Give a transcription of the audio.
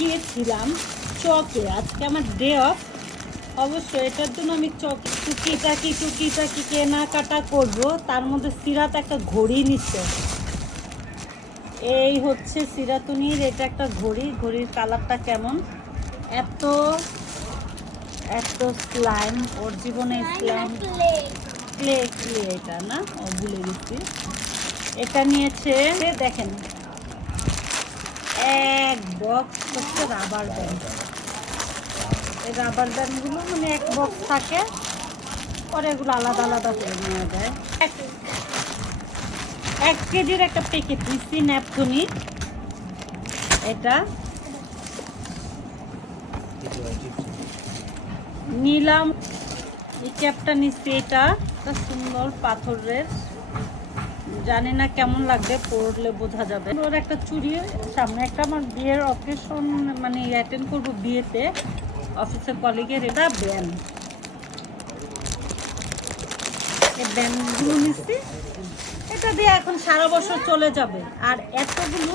গিয়েছিলাম চকে, আজকে আমার ডে অফ। অবশ্যই এটার জন্য আমি চকে টুকিটাকি কেনাকাটা করবো। তার মধ্যে সিরাত একটা ঘড়ি নিচ্ছে। এই হচ্ছে সিরাতুনির এটা একটা ঘড়ি। ঘড়ির কালারটা কেমন, এত এত স্লাইম। ওর জীবনে স্লাইম ক্লে ক্লে এটা না, ও ভুলে গেছি। এটা নিয়েছে, দেখেন এক বক্স হচ্ছে রাবার ব্যান্ড। এই রাবার ব্যান্ডগুলো মানে এক বক্স থাকে, পরে এগুলো আলাদা আলাদা করে নেওয়া যায়। 1 কেজির একটা প্যাকেট নিচ্ছি ন্যাপথনি। এটা নিলাম। এই ক্যাপটা নিচ্ছি, এটা সুন্দর পাথরের, জানি না কেমন লাগবে, পরলে বোঝা যাবে। ওর একটা চুড়ি, সামনে একটা আমার বিয়ের অকেশন, মানে অ্যাটেন্ড করবো বিয়েতে, অফিসের কলিগের। এটা ব্যান্ড, এই ব্যান্ডগুলো নিচ্ছি। এটা দিয়ে এখন সারা বছর চলে যাবে। আর এতগুলো